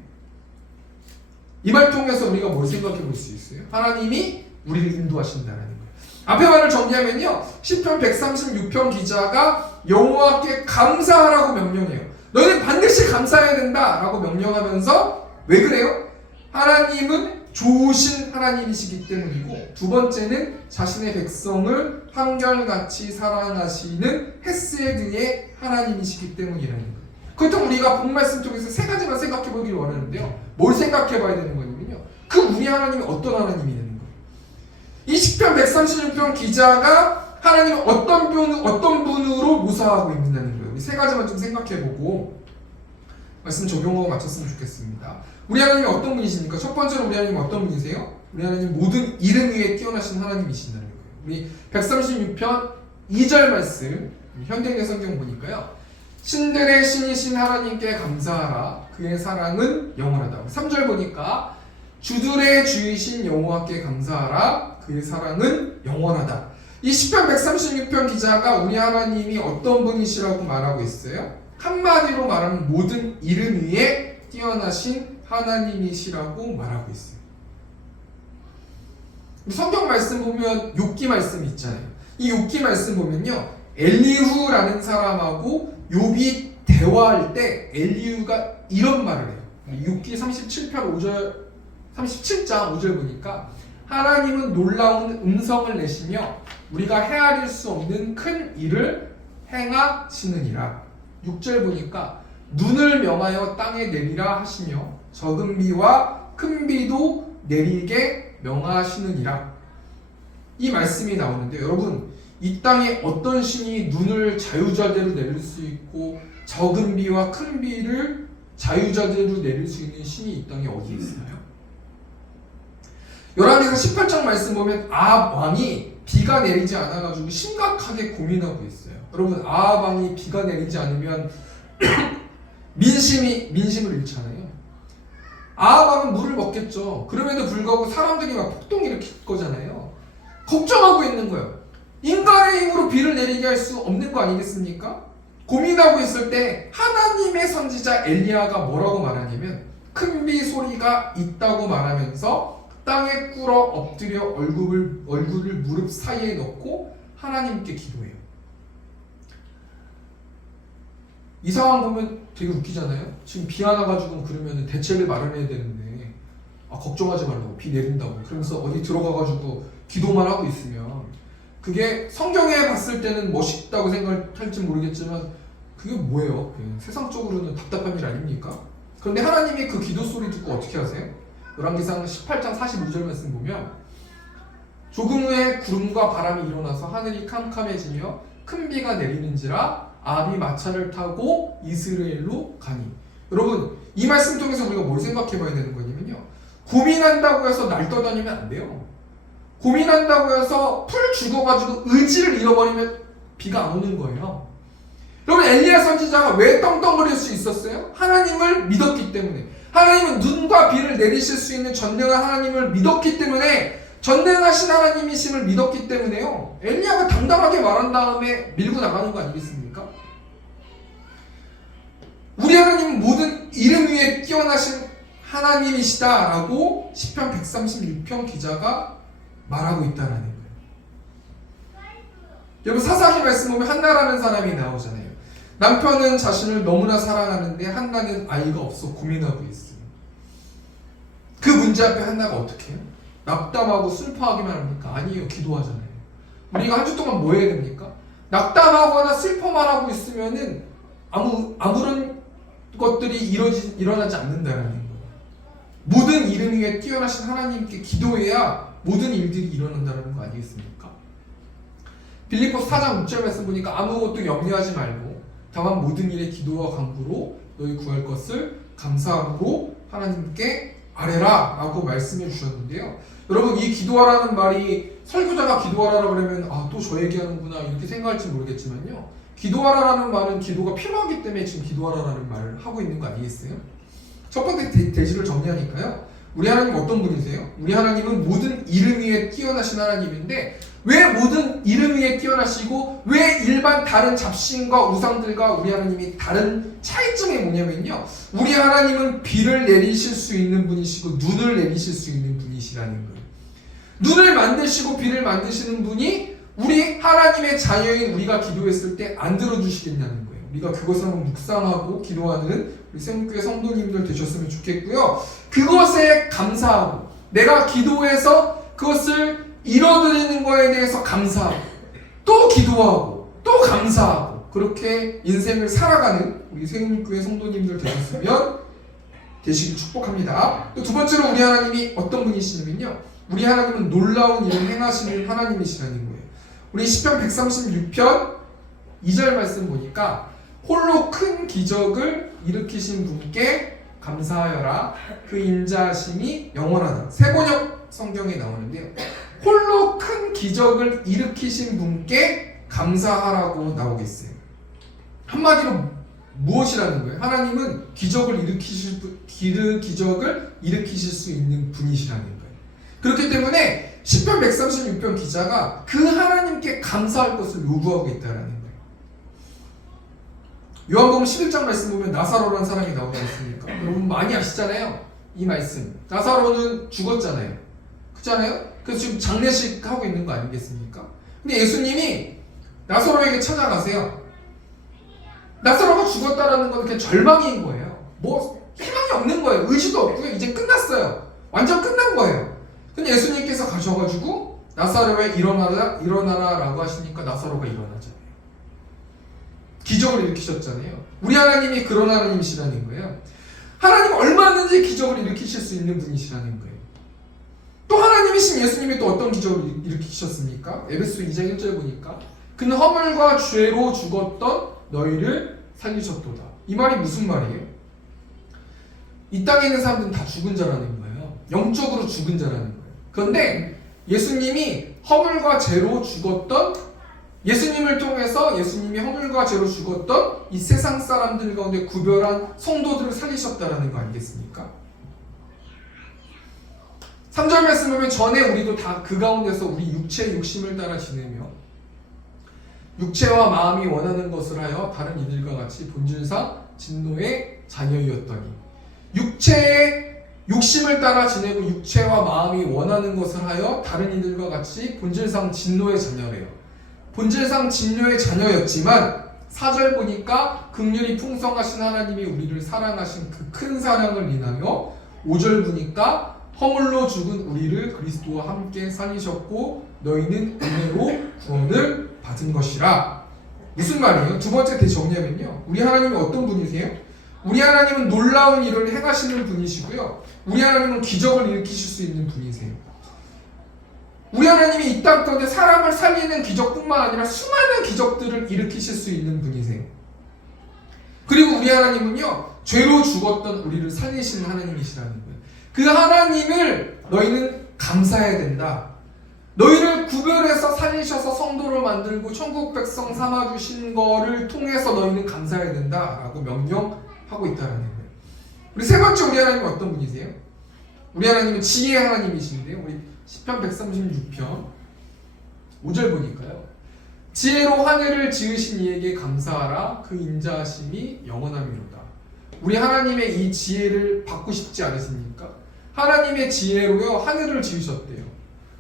이 말 통해서 우리가 뭘 생각해 볼 수 있어요? 하나님이 우리를 인도하신다는 거예요. 앞에 말을 정리하면요, 시편 136편 기자가 여호와께 감사하라고 명령해요. 너희는 반드시 감사해야 된다라고 명령하면서 왜 그래요? 하나님은 좋으신 하나님이시기 때문이고, 두 번째는 자신의 백성을 한결같이 사랑하시는 헤세드의 하나님이시기 때문이라는 거예요. 그렇다면 우리가 본 말씀 통해서 세 가지만 생각해 보길 원하는데요, 뭘 생각해 봐야 되는 거냐면요, 그 우리 하나님이 어떤 하나님이냐는 거예요. 이 시편 136편 기자가 하나님을 어떤 분으로 묘사하고 있는다는 거예요. 이 세 가지만 좀 생각해 보고 말씀 적용하고 마쳤으면 좋겠습니다. 우리 하나님이 어떤 분이십니까? 첫 번째로 우리 하나님이 어떤 분이세요? 우리 하나님 모든 이름 위에 뛰어나신 하나님이신다는 거예요. 우리 136편 2절 말씀 현대인의 성경 보니까요, 신들의 신이신 하나님께 감사하라. 그의 사랑은 영원하다. 3절 보니까 주들의 주이신 여호와께 감사하라. 그의 사랑은 영원하다. 이 시편 136편 기자가 우리 하나님이 어떤 분이시라고 말하고 있어요? 한마디로 말하면 모든 이름 위에 뛰어나신 하나님이시라고 말하고 있어요. 성경 말씀 보면 욥기 말씀 있잖아요. 이 욥기 말씀 보면요, 엘리후라는 사람하고 욥이 대화할 때 엘리후가 이런 말을 해요. 욥기 37편 5절, 37장 5절 보니까 하나님은 놀라운 음성을 내시며 우리가 헤아릴 수 없는 큰 일을 행하시느니라. 6절 보니까 눈을 명하여 땅에 내리라 하시며 적은 비와 큰 비도 내리게 명하시느니라. 이 말씀이 나오는데, 여러분, 이 땅에 어떤 신이 눈을 자유자재로 내릴 수 있고 적은 비와 큰 비를 자유자재로 내릴 수 있는 신이 이 땅에 어디 있어요? 열왕기상 18장 말씀 보면 아합 왕이 비가 내리지 않아가지고 심각하게 고민하고 있어요. 여러분, 아합 왕이 비가 내리지 않으면 민심을 잃잖아요. 아합 왕은 물을 먹겠죠. 그럼에도 불구하고 사람들이 막 폭동 일으킬 거잖아요. 걱정하고 있는 거예요. 인간의 힘으로 비를 내리게 할 수 없는 거 아니겠습니까? 고민하고 있을 때 하나님의 선지자 엘리야가 뭐라고 말하냐면, 큰 비 소리가 있다고 말하면서 땅에 꿇어 엎드려 얼굴을 무릎 사이에 넣고 하나님께 기도해요. 이 상황 보면 되게 웃기잖아요. 지금 비 안 와가지고 그러면 대책을 마련해야 되는데, 걱정하지 말라고, 비 내린다고 그러면서 어디 들어가가지고 기도만 하고 있으면, 그게 성경에 봤을 때는 멋있다고 생각할지 모르겠지만 그게 뭐예요? 세상적으로는 답답한 일 아닙니까? 그런데 하나님이 그 기도 소리 듣고 어떻게 하세요? 열왕기상 18장 45절 말씀 보면, 조금 후에 구름과 바람이 일어나서 하늘이 캄캄해지며 큰 비가 내리는지라 아합이 마차를 타고 이스라엘로 가니. 여러분, 이 말씀 통해서 우리가 뭘 생각해 봐야 되는 거냐면요, 고민한다고 해서 날 떠다니면 안 돼요. 고민한다고 해서 풀 죽어가지고 의지를 잃어버리면 비가 안 오는 거예요. 여러분 엘리야 선지자가 왜 떵떵거릴 수 있었어요? 하나님을 믿었기 때문에. 하나님은 눈과 비를 내리실 수 있는 전능한 하나님을 믿었기 때문에, 전능하신 하나님이심을 믿었기 때문에요. 엘리야가 당당하게 말한 다음에 밀고 나가는 거 아니겠습니까? 우리 하나님은 모든 이름 위에 뛰어나신 하나님이시다라고 시편 136편 기자가 말하고 있다는 거예요. 여러분 사사기 말씀 보면 한나라는 사람이 나오잖아요. 남편은 자신을 너무나 사랑하는데 한나는 아이가 없어 고민하고 있어요. 그 문제 앞에 한나가 어떻게 해요? 낙담하고 슬퍼하기만 합니까? 아니에요. 기도하잖아요. 우리가 한 주 동안 뭐 해야 됩니까? 낙담하거나 슬퍼만 하고 있으면은 아무런 것들이 일어나지 않는다는 거예요. 모든 이름 위에 뛰어나신 하나님께 기도해야 모든 일들이 일어난다는 거 아니겠습니까? 빌립보서 4장 6절 말씀 보니까 아무것도 염려하지 말고 다만 모든 일에 기도와 간구로 너희 구할 것을 감사함으로 하나님께 아뢰라 라고 말씀해 주셨는데요. 여러분 이 기도하라는 말이 설교자가 기도하라고 그러면 또 저 얘기하는구나 이렇게 생각할지 모르겠지만요. 기도하라라는 말은 기도가 필요하기 때문에 지금 기도하라라는 말을 하고 있는 거 아니겠어요? 첫 번째 대지를 정리하니까요. 우리 하나님 어떤 분이세요? 우리 하나님은 모든 이름 위에 뛰어나신 하나님인데 왜 모든 이름 위에 뛰어나시고 왜 일반 다른 잡신과 우상들과 우리 하나님이 다른 차이점이 뭐냐면요. 우리 하나님은 비를 내리실 수 있는 분이시고 눈을 내리실 수 있는 분이시라는 거예요. 눈을 만드시고 비를 만드시는 분이 우리 하나님의 자녀인 우리가 기도했을 때 안 들어주시겠냐는 거예요. 우리가 그것을 한번 묵상하고 기도하는 우리 세문교회 성도님들 되셨으면 좋겠고요. 그것에 감사하고 내가 기도해서 그것을 이뤄드리는 거에 대해서 감사하고 또 기도하고 또 감사하고 그렇게 인생을 살아가는 우리 세문교회 성도님들 되시길 축복합니다. 또 두 번째로 우리 하나님이 어떤 분이시냐면요. 우리 하나님은 놀라운 일을 행하시는 하나님이시라는 거예요. 우리 시편 136편 2절 말씀 보니까 홀로 큰 기적을 일으키신 분께 감사하여라. 그 인자하심이 영원하다. 세번역 성경에 나오는데요. 홀로 큰 기적을 일으키신 분께 감사하라고 나오고 있어요. 한마디로 무엇이라는 거예요? 하나님은 기적을 일으키실 수 있는 분이시라는 거예요. 그렇기 때문에 시편 136편 기자가 그 하나님께 감사할 것을 요구하고 있다는 거예요. 요한복음 11장 말씀 보면 나사로라는 사람이 나오지 않습니까? 여러분 많이 아시잖아요. 이 말씀. 나사로는 죽었잖아요. 그렇잖아요? 그래서 지금 장례식 하고 있는 거 아니겠습니까? 근데 예수님이 나사로에게 찾아가세요. 나사로가 죽었다라는 건 그냥 절망인 거예요. 뭐 희망이 없는 거예요. 의지도 없고요. 이제 끝났어요. 완전 끝난 거예요. 근데 예수님께서 가셔가지고 나사로에 일어나라 라고 하시니까 나사로가 일어나잖아요. 기적을 일으키셨잖아요. 우리 하나님이 그런 하나님이시라는 거예요. 하나님 얼마든지 기적을 일으키실 수 있는 분이시라는 거예요. 또 하나님이신 예수님이 또 어떤 기적을 일으키셨습니까? 에베소 2장 1절 보니까 그는 허물과 죄로 죽었던 너희를 살리셨도다. 이 말이 무슨 말이에요? 이 땅에 있는 사람들은 다 죽은 자라는 거예요. 영적으로 죽은 자라는 거예요. 그런데 예수님이 허물과 죄로 죽었던 예수님을 통해서 예수님이 허물과 죄로 죽었던 이 세상 사람들 가운데 구별한 성도들을 살리셨다는 거 아니겠습니까? 3절 말씀 보면 전에 우리도 다 그 가운데서 우리 육체의 욕심을 따라 지내며 육체와 마음이 원하는 것을 하여 다른 이들과 같이 본질상 진노의 자녀이었더니 육체의 욕심을 따라 지내고 육체와 마음이 원하는 것을 하여 다른 이들과 같이 본질상 진노의 자녀래요. 본질상 진노의 자녀였지만 4절 보니까 긍휼이 풍성하신 하나님이 우리를 사랑하신 그 큰 사랑을 인하여 5절 보니까 허물로 죽은 우리를 그리스도와 함께 살리셨고 너희는 은혜로 구원을 받은 것이라. 무슨 말이에요? 두 번째 대정리하면요. 우리 하나님이 어떤 분이세요? 우리 하나님은 놀라운 일을 행하시는 분이시고요. 우리 하나님은 기적을 일으키실 수 있는 분이세요. 우리 하나님이 이 땅 가운데 사람을 살리는 기적뿐만 아니라 수많은 기적들을 일으키실 수 있는 분이세요. 그리고 우리 하나님은요. 죄로 죽었던 우리를 살리시는 하나님이시라는 거예요. 그 하나님을 너희는 감사해야 된다. 너희를 구별해서 살리셔서 성도를 만들고 천국 백성 삼아주신 거를 통해서 너희는 감사해야 된다라고 명령하고 있다는 거예요. 우리 세 번째 우리 하나님은 어떤 분이세요? 우리 하나님은 지혜의 하나님이신데요. 우리 시편 136편 5절 보니까요. 지혜로 하늘을 지으신 이에게 감사하라. 그 인자하심이 영원함이로다. 우리 하나님의 이 지혜를 받고 싶지 않으십니까? 하나님의 지혜로요 하늘을 지으셨대요.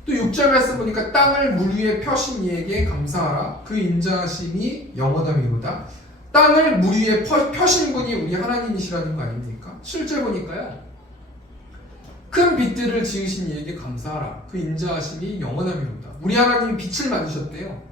또 6절 말씀 보니까 땅을 물 위에 펴신 이에게 감사하라. 그 인자하심이 영원함이로다. 땅을 물 위에 펴신 분이 우리 하나님이시라는 거 아닙니까? 7절 보니까요. 큰 빛들을 지으신 이에게 감사하라. 그 인자하심이 영원함이로다. 우리 하나님이 빛을 만드셨대요.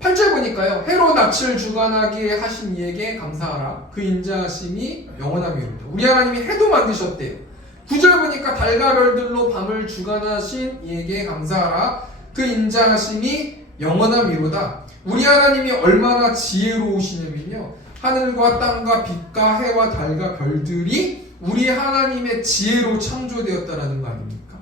8절 보니까요. 해로 낯을 주관하게 하신 이에게 감사하라. 그 인자하심이 영원함이로다. 우리 하나님이 해도 만드셨대요. 9절 보니까 달과 별들로 밤을 주관하신 이에게 감사하라. 그 인자하심이 영원함이로다. 우리 하나님이 얼마나 지혜로우시냐면요. 하늘과 땅과 빛과 해와 달과 별들이 우리 하나님의 지혜로 창조되었다라는 거 아닙니까?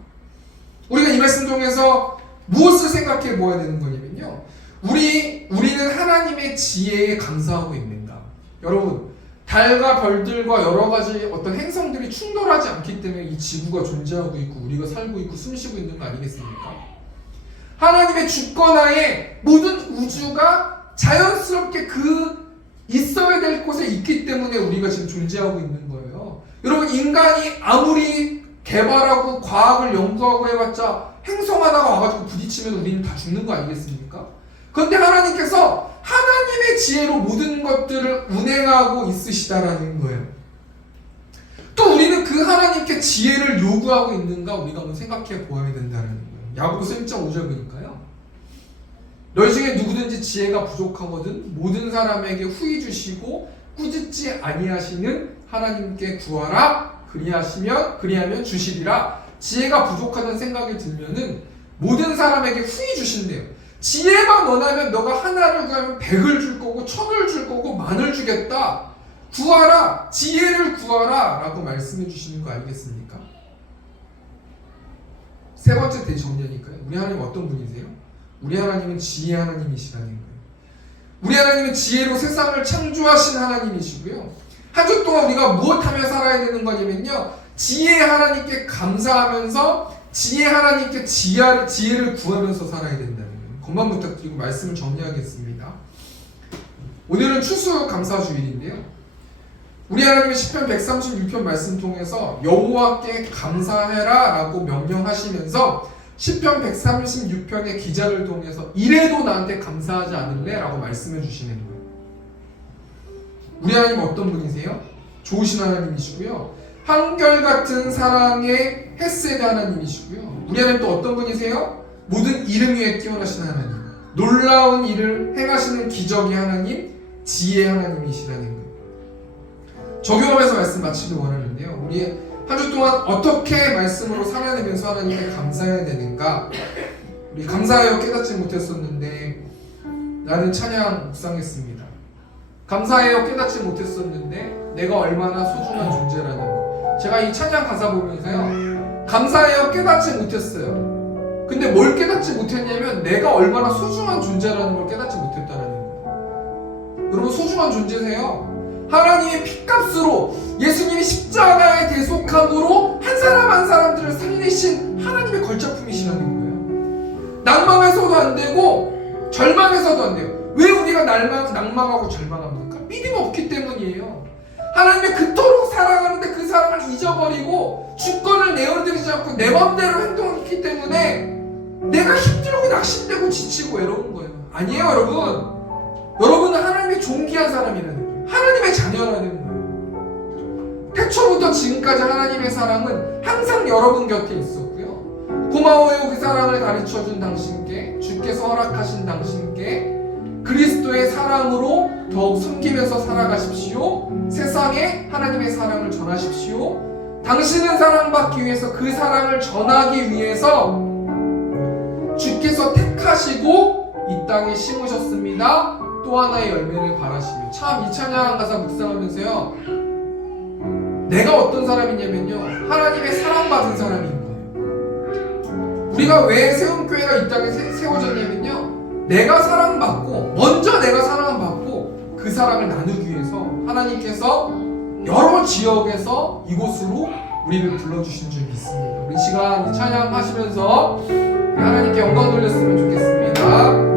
우리가 이 말씀 중에서 무엇을 생각해 보아야 되는 거냐면요. 우리는 하나님의 지혜에 감사하고 있는가? 여러분, 달과 별들과 여러 가지 어떤 행성들이 충돌하지 않기 때문에 이 지구가 존재하고 있고 우리가 살고 있고 숨쉬고 있는 거 아니겠습니까? 하나님의 주권하에 모든 우주가 자연스럽게 그 있어야 될 곳에 있기 때문에 우리가 지금 존재하고 있는 거예요. 여러분, 인간이 아무리 개발하고 과학을 연구하고 해봤자 행성 하나가 와가지고 부딪히면 우리는 다 죽는 거 아니겠습니까? 그런데 하나님께서 하나님의 지혜로 모든 것들을 운행하고 있으시다라는 거예요. 또 우리는 그 하나님께 지혜를 요구하고 있는가 우리가 한번 생각해 보아야 된다는 거예요. 야고보서 1장 5절 보니까요. 너희 중에 누구든지 지혜가 부족하거든 모든 사람에게 후히 주시고 꾸짖지 아니하시는 하나님께 구하라. 그리하면 주시리라. 지혜가 부족하다는 생각이 들면은 모든 사람에게 후히 주신대요. 지혜만 원하면 너가 하나를 구하면 100을 줄 거고 1000을 줄 거고 10,000을 주겠다. 구하라. 지혜를 구하라 라고 말씀해 주시는 거 아니겠습니까? 세 번째 대정리니까요. 우리 하나님 어떤 분이세요? 우리 하나님은 지혜 하나님이시라는 거예요. 우리 하나님은 지혜로 세상을 창조하신 하나님이시고요. 한 주 동안 우리가 무엇하며 살아야 되는 거냐면요. 지혜 하나님께 감사하면서 지혜 하나님께 지혜를 구하면서 살아야 된다는 거예요. 그것만 부탁드리고 말씀을 정리하겠습니다. 오늘은 추수감사주일인데요. 우리 하나님의 시편 136편 말씀 통해서 여호와께 감사해라 라고 명령하시면서 시편 136편의 기자를 통해서 이래도 나한테 감사하지 않을래? 라고 말씀해 주시는 거예요. 우리 하나님 어떤 분이세요? 좋으신 하나님이시고요. 한결같은 사랑의 헤세드 하나님이시고요. 우리 하나님 또 어떤 분이세요? 모든 이름 위에 뛰어나신 하나님, 놀라운 일을 행하시는 기적의 하나님, 지혜의 하나님이시라는 거예요. 적용하면서 말씀 마치길 원하는데요. 우리 한 주 동안 어떻게 말씀으로 살아내면서 하나님께 감사해야 되는가? 우리 감사하여 깨닫지 못했었는데 나는 찬양 묵상했습니다. 감사해요 깨닫지 못했었는데 내가 얼마나 소중한 존재라는 거. 제가 이 찬양 가사 보면서요, 감사해요 깨닫지 못했어요. 근데 뭘 깨닫지 못했냐면 내가 얼마나 소중한 존재라는 걸 깨닫지 못했다는 거예요. 여러분, 소중한 존재세요. 하나님의 핏값으로 예수님이 십자가의 대속함으로 한 사람 한 사람들을 살리신 하나님의 걸작품이시라는 거예요. 낭망해서도 안 되고 절망해서도 안 돼요. 왜 우리가 낭망하고 절망합니까? 믿음이 없기 때문이에요. 하나님이 그토록 사랑하는데 그 사랑을 잊어버리고 주권을 내어드리지 않고 내 맘대로 행동했기 때문에 내가 힘들고 낙심되고 지치고 외로운 거예요. 아니에요, 여러분. 여러분은 하나님의 존귀한 사람이라는 거예요. 하나님의 자녀라는 거예요. 태초부터 지금까지 하나님의 사랑은 항상 여러분 곁에 있었고요. 고마워요 그 사랑을 가르쳐준 당신께, 주께서 허락하신 당신께 그리스도의 사랑으로 더욱 섬기면서 살아가십시오. 세상에 하나님의 사랑을 전하십시오. 당신은 사랑받기 위해서 그 사랑을 전하기 위해서 주께서 택하시고 이 땅에 심으셨습니다. 또 하나의 열매를 바라시며. 참 이 찬양 가사 묵상하면서요, 내가 어떤 사람이냐면요, 하나님의 사랑받은 사람인 거예요. 우리가 왜 세움교회가 이 땅에 세워졌냐면요, 내가 사랑받고 먼저 내가 사랑받고 그 사랑을 나누기 위해서 하나님께서 여러 지역에서 이곳으로 우리를 불러주신 줄이 있습니다. 우리 시간 찬양하시면서 하나님께 영광 돌렸으면 좋겠습니다.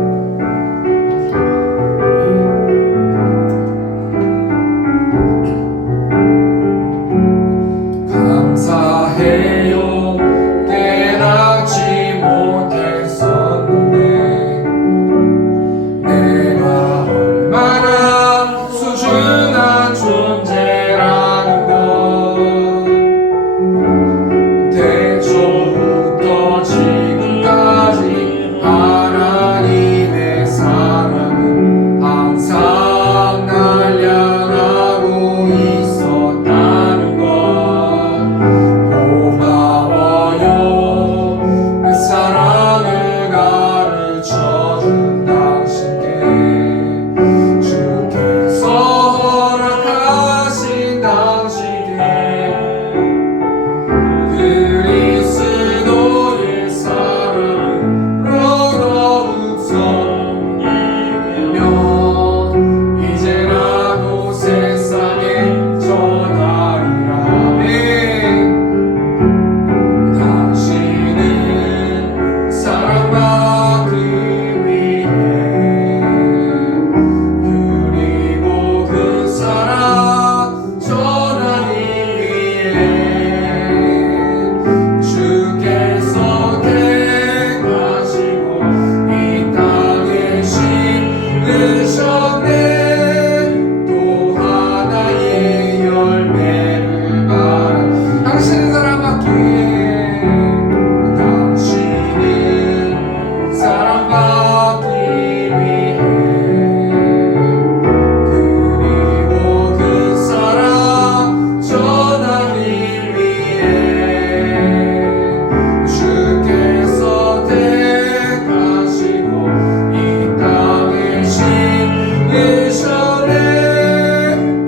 감사해요 깨닫지 못했었는데 내가 얼마나 소중한 존재라는 것 태초부터 지금까지 하나님의 사랑은 항상 날 향하고 있었다는 것 고마워요 내 사랑을 가르쳐준 당신께 주께서 허락하신 당신께 그리스도의 사랑으로 더욱 섬기며 이제 나도 세상에 전하리라. 당신은 사랑받기 위해 그리고 그 사랑 전하기 위해 주께서 택하시고 이 땅에 심으셨네. 또 하나의 열매를 바라 당신은 사랑받기 위해 당신은 사랑받기 위해 그리고 그 사랑 전하기 위해 주께서 택하시고 이 땅에 심으셨네.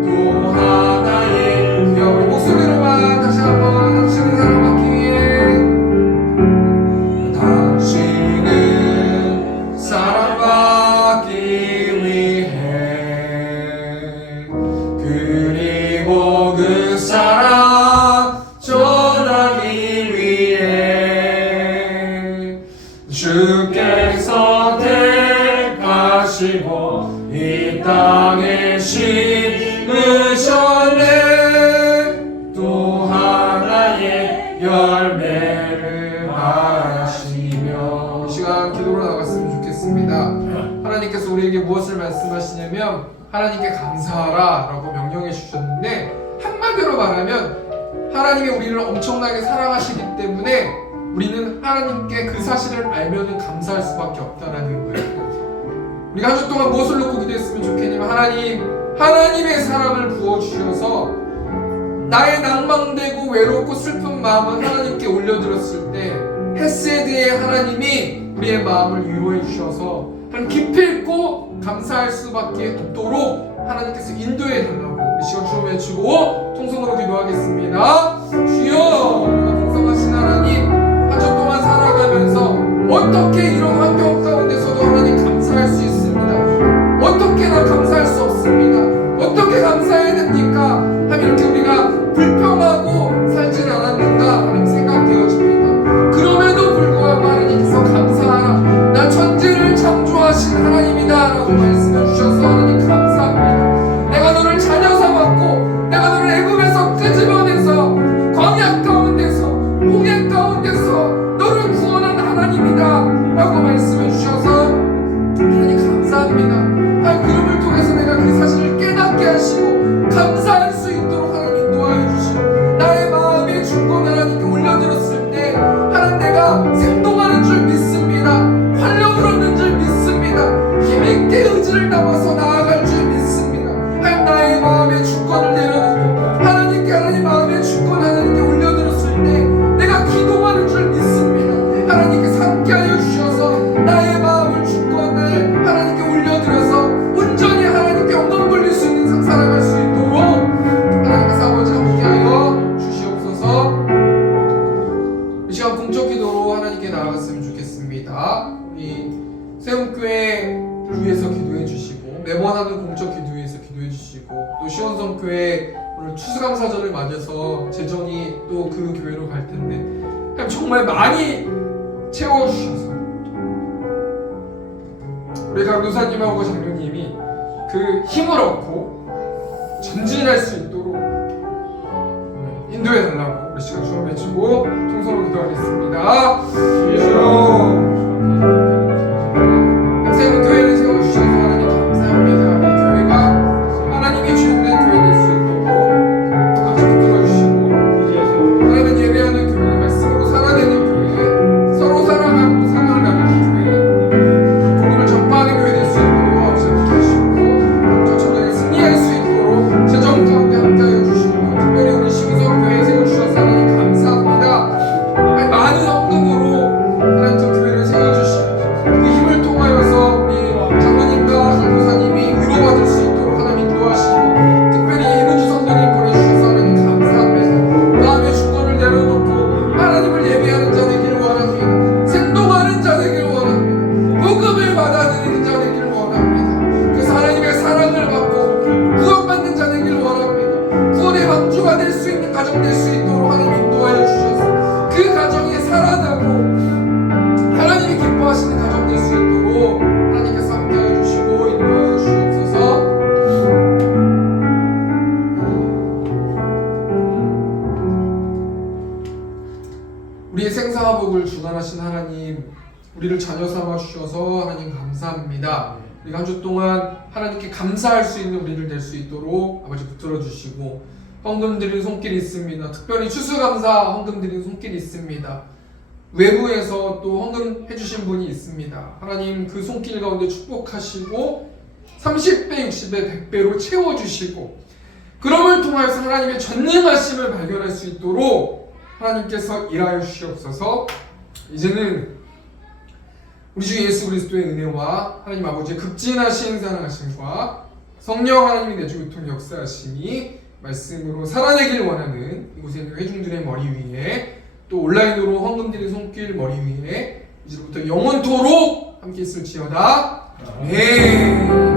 또 하나의 우리 목소리로만 다시 한번 당신은 사랑받기 위해 당신은 사랑받기 위해 그리고 그 사랑 전하기 위해 주께서 택하시고 이 땅에 심으셨네. 또 하나의 열매를 하시며 이 시간 기도로 나갔으면 좋겠습니다. 하나님께서 우리에게 무엇을 말씀하시냐면 하나님께 감사하라 라고 명령해 주셨는데, 한마디로 말하면 하나님이 우리를 엄청나게 사랑하시기 때문에 우리는 하나님께 그 사실을 알면 감사할 수밖에 없다라는 거예요. 우리가 한 주 동안 무엇을 놓고 기도했으면 좋겠냐면 하나님의 사랑을 부어주셔서 나의 낭망되고 외롭고 슬픈 마음을 하나님께 올려드렸을 때 헤세드의 하나님이 우리의 마음을 위로해 주셔서 기필코 감사할 수밖에 없도록 하나님께서 인도해 달라고 이 시간 주로 외치고 통성으로 기도하겠습니다. 주여, 풍성하신 하나님, 한 주 동안 살아가면서 어떻게 이런 환경 가운데서도 하나님 감사할 수 있습니다. 어떻게 나 감사할 수 없습니다. 어떻게 감사해야 됩니까? 하면 이렇게 우리가 불평하고 살진 않았는가 하는 생각되어집니다. 그럼에도 불구하고 하나님께서 감사하라, 나 천지를 창조하신 하나님이다 라고 말씀해 주셔서 하나님 감사합니다. 내가 너를 자녀 삼았고 내가 너를 애굽에서 끄집어내서 광야 가운데서 기도로 하나님께 나아갔으면 좋겠습니다. 우리 세움교회를 위해서 기도해 주시고 매번 하는 공적 기도회에서 기도해 주시고 또 시원성교회 오늘 추수감사절을 맞아서 재정이 또 그 교회로 갈 텐데 그냥 정말 많이 채워주셔서 우리 강도사님하고 장로님이 그 힘을 얻고 전진할 수 있도록 인도해 달라고 우리 시간 주어 외치고 통성으로 기도하겠습니다. 주여 세움교회를 세워주셔서 하나님 감사합니다. 이 교회가 하나님이 주는 교회 될 수 있도록 아버지 붙들어주시고 하나님 예배하는 교회, 말씀으로 살아내는 교회, 서로 사랑하고 사랑을 나누는 교회, 복음을 전파하는 교회 될 수 있도록 아버지 붙들어주시고 저 전쟁에 승리할 수 있도록 재정 가운데 함께하여 주시고 특별히 우리 시민성교회 세워주셔서 하나님 감사합니다. 아니, 많은 헌금으로 하나님 그 교회를 세워주시고 그 힘을 통하여서 우리 장로님과 장로사님이 위로받을 수 있도록 하나님 인도하시고 특별히 이은주 성도님 보내주셔서 하나님 감사합니다. 마음의 주권을 내려놓고 하나님을 예배하는 자 되기를 원합니다. 생동하는 자 되기를 원합니다. 복음을 받아들이는 자 되기를 원합니다. 그래서 하나님의 사랑을 받고 구원받는 자 되기를 원합니다. 구원의 방주가 될 수 있는 가정 될 수 있도록 하나님 인도하여 주셔서 그 가정이 살아나고 하나님이 기뻐하시는 가정 될 수 있도록 하나님께서 함께하여 주시고 인도하여 주옵소서. 우리의 생사복을 주관하신 하나님, 우리를 자녀 삼아 주셔서 하나님 감사합니다. 우리가 한 주 동안 하나님께 감사할 수 있는 우리를 될 수 있도록 아버지 붙들어 주시고 헌금 드리는 손길이 있습니다. 특별히 추수감사 헌금 드리는 손길이 있습니다. 외부에서 또 헌금 해주신 분이 있습니다. 하나님 그 손길 가운데 축복하시고 30배, 60배, 100배로 채워주시고 그럼을 통하여서 하나님의 전능하심을 발견할 수 있도록 하나님께서 일하여 주시옵소서. 이제는 우리 주 예수 그리스도의 은혜와 하나님 아버지의 극진하신 사랑하심과 성령 하나님이 내주 교통 역사하심이 말씀으로 살아내길 원하는 이곳에 있는 회중들의 머리 위에 또 온라인으로 헌금 드리는 손길 머리 위에 이제부터 영원토록 함께 있을지어다. 아멘.